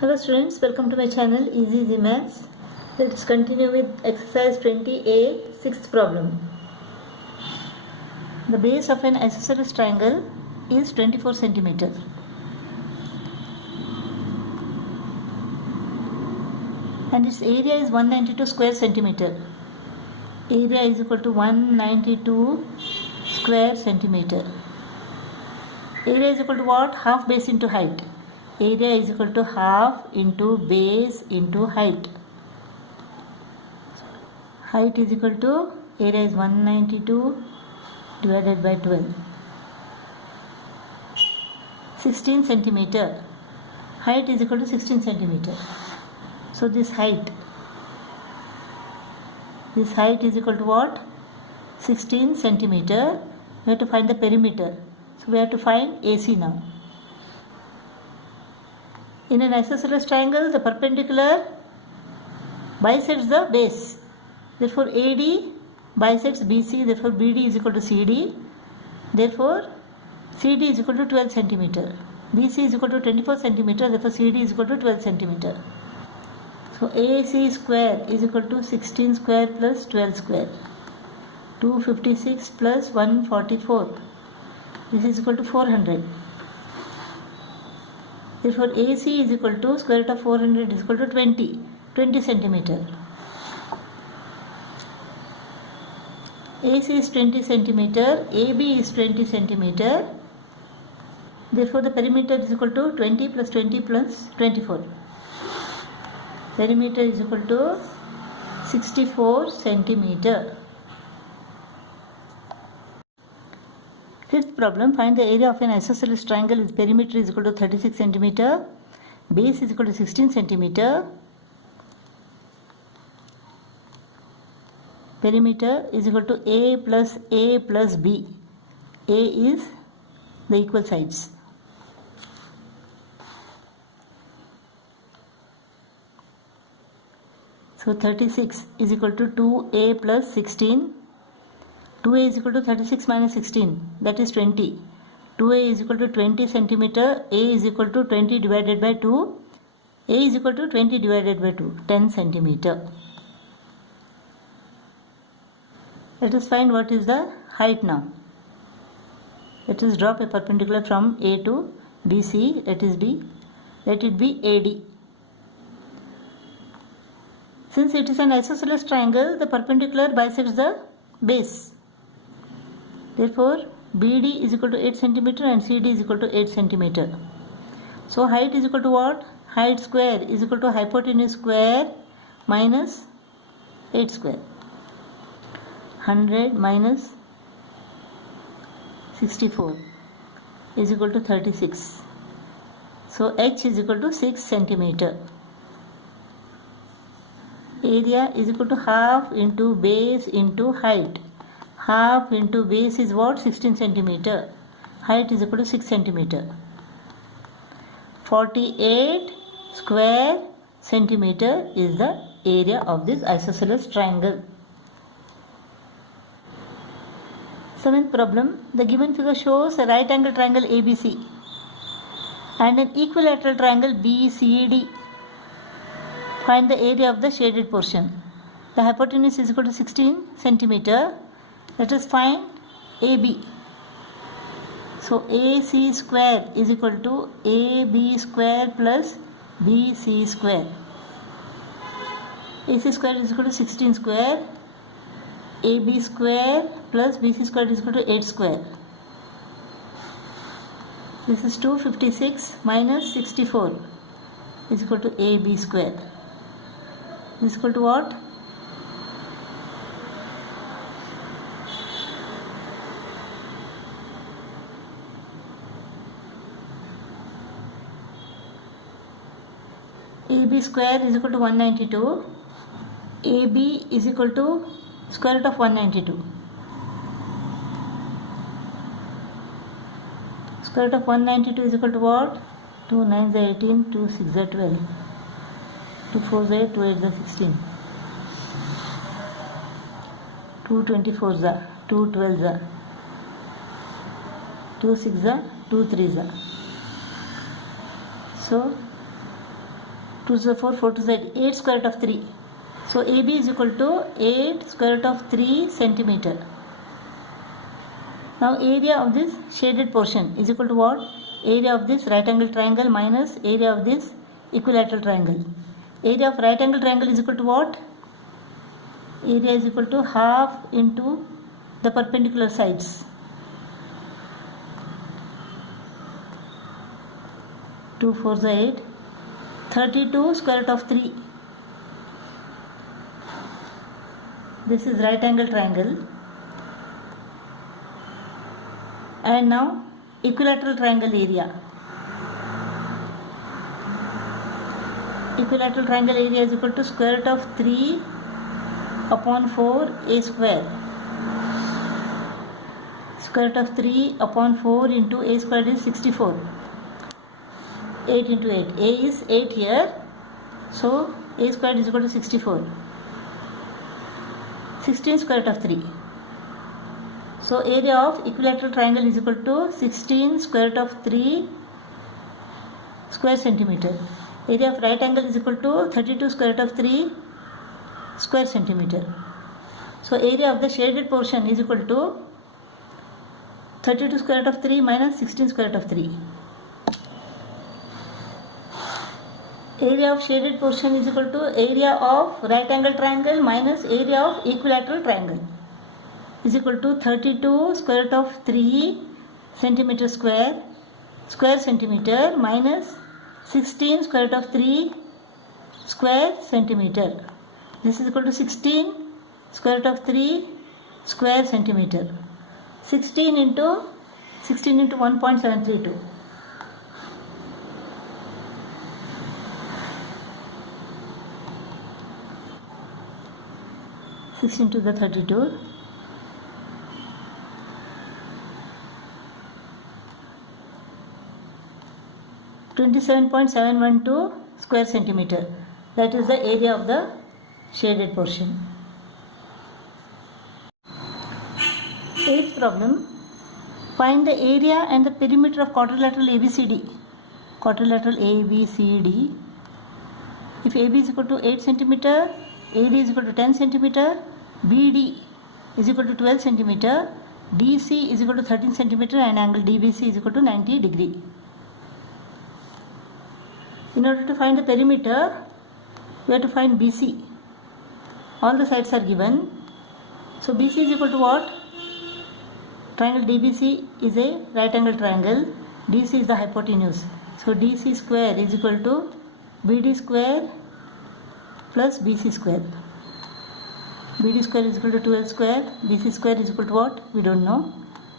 Hello students, welcome to my channel Easy Easy Maths. Let's continue with exercise 20A, sixth problem. The base of an isosceles triangle is 24 centimeters. And its area is 192 square centimeter. Area is equal to 192 square centimeter. Area is equal to what? Half base into height. Area is equal to half into base into height. Height is equal to, area is 192 divided by 12. 16 centimeter. Height is equal to 16 centimeter. So this height is equal to what? 16 centimeter. We have to find the perimeter. So we have to find AC now. In an isosceles triangle, the perpendicular bisects the base. Therefore, AD bisects BC. Therefore, BD is equal to CD. Therefore, CD is equal to 12 centimeter. BC is equal to 24 centimeter. Therefore, CD is equal to 12 centimeter. So, AC square is equal to 16 square plus 12 square. 256 plus 144. This is equal to 400. Therefore, AC is equal to square root of 400 is equal to 20 centimeter. AC is 20 centimeter, AB is 20 centimeter. Therefore, the perimeter is equal to 20 plus 20 plus 24. Perimeter is equal to 64 centimeter. Fifth problem, find the area of an isosceles triangle with perimeter is equal to 36 centimeter, base is equal to 16 centimeter, perimeter is equal to A plus B. A is the equal sides. So 36 is equal to 2A plus 16. 2A is equal to 36 minus 16, that is 20. 2A is equal to 20 centimeter, A is equal to 20 divided by 2, A is equal to 20 divided by 2, 10 centimeter. Let us find what is the height now. Let us drop a perpendicular from A to BC, let it be AD. Since it is an isosceles triangle, the perpendicular bisects the base. Therefore, BD is equal to 8 centimeter and CD is equal to 8 centimeter. So, height is equal to what? Height square is equal to hypotenuse square minus 8 square. 100 minus 64 is equal to 36. So, H is equal to 6 centimeter. Area is equal to half into base into height. Half into base is what? 16 centimeter. Height is equal to 6 centimeter. 48 square centimeter is the area of this isosceles triangle. Seventh problem. The given figure shows a right angle triangle ABC and an equilateral triangle BCD. Find the area of the shaded portion. The hypotenuse is equal to 16 centimeter. Let us find AB. So, AC square is equal to AB square plus BC square. AC square is equal to 16 square. AB square plus BC square is equal to 8 square. This is 256 minus 64 is equal to AB square. This is equal to what? AB square is equal to 192. AB is equal to square root of 192. Square root of 192 is equal to what? 2 9s are 18, 2 6s are 12, 2 4s are 8, 2 8s are 16, 2 24s are 2 12s are 2 6s are 2 3s are. So 2 to the 4, 4 to the 8 square root of 3. So AB is equal to 8 square root of 3 centimeter. Now area of this shaded portion is equal to what? Area of this right angle triangle minus area of this equilateral triangle. Area of right angle triangle is equal to what? Area is equal to half into the perpendicular sides. 2 4 is 8. 32 square root of 3. This is right angle triangle. And now equilateral triangle area. Equilateral triangle area is equal to square root of 3 upon 4 a square. Square root of 3 upon 4 into a square is 64. 8 into 8. A is 8 here. So a square is equal to 64. 16 square root of 3. So area of equilateral triangle is equal to 16 square root of 3 square centimeter. Area of right angle is equal to 32 square root of 3 square centimeter. So area of the shaded portion is equal to 32 square root of 3 minus 16 square root of 3. Area of shaded portion is equal to area of right angle triangle minus area of equilateral triangle is equal to 32 square root of 3 centimeter square centimeter minus 16 square root of 3 square centimeter. This is equal to 16 square root of 3 square centimeter. 16 into 1.732. To the 32. 27.712 square centimeter. That is the area of the shaded portion. Eighth problem. Find the area and the perimeter of quadrilateral ABCD. Quadrilateral ABCD. If AB is equal to 8 centimeter, AD is equal to 10 centimeter, BD is equal to 12 centimeter, DC is equal to 13 centimeter and angle DBC is equal to 90 degree. In order to find the perimeter, we have to find BC. All the sides are given. So BC is equal to what? Triangle DBC is a right angle triangle. DC is the hypotenuse. So DC square is equal to BD square plus BC square. BD square is equal to 12 square. BC square is equal to what? We don't know.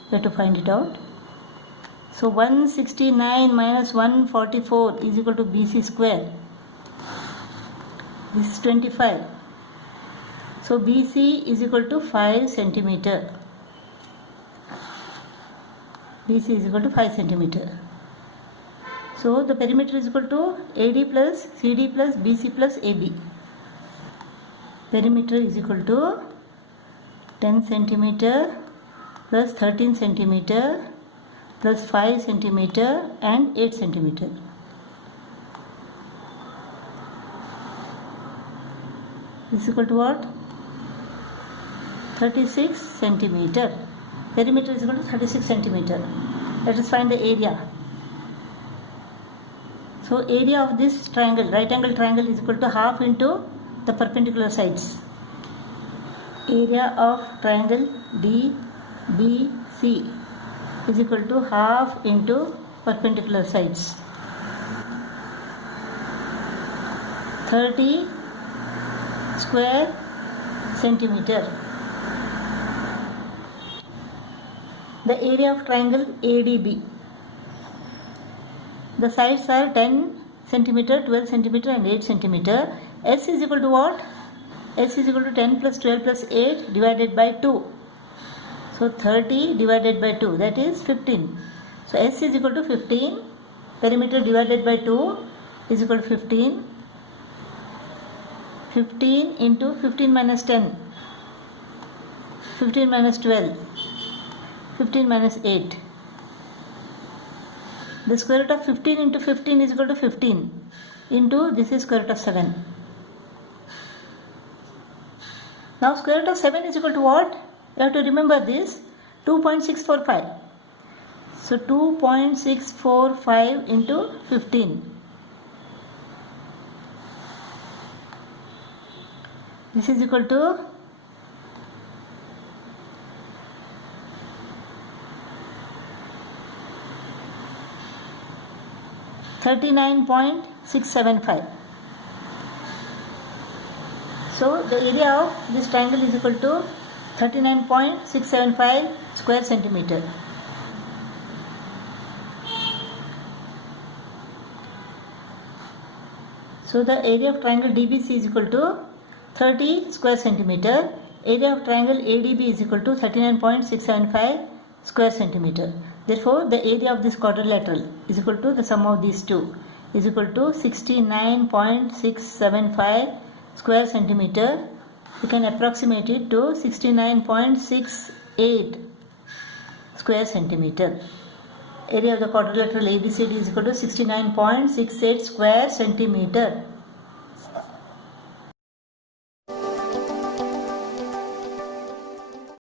We have to find it out. So 169 minus 144 is equal to BC square. This is 25. So BC is equal to 5 centimeter. BC is equal to 5 centimeter. So the perimeter is equal to AD plus CD plus BC plus AB. Perimeter is equal to 10 centimeter plus 13 centimeter plus 5 centimeter and 8 centimeter. This is equal to what? 36 centimeter. Perimeter is equal to 36 centimeter. Let us find the area. So area of this triangle, right angle triangle, is equal to half into the perpendicular sides. Area of triangle DBC is equal to half into perpendicular sides. 30 square centimeter. The area of triangle ADB. The sides are 10 centimeter, 12 centimeter and 8 centimeter. S is equal to what? S is equal to 10 plus 12 plus 8 divided by 2. So 30 divided by 2, that is 15. So S is equal to 15. Perimeter divided by 2 is equal to 15. 15 into 15 minus 10. 15 minus 12. 15 minus 8. The square root of 15 into 15 is equal to 15. into this is square root of 7. Now square root of 7 is equal to what? You have to remember this, 2.645. So 2.645 into 15. This is equal to 39.675. So the area of this triangle is equal to 39.675 square centimeter. So the area of triangle DBC is equal to 30 square centimeter. Area of triangle ADB is equal to 39.675 square centimeter. Therefore, the area of this quadrilateral is equal to the sum of these two is equal to 69.675 square centimeter. You can approximate it to 69.68 square centimeter. Area of the quadrilateral ABCD is equal to 69.68 square centimeter.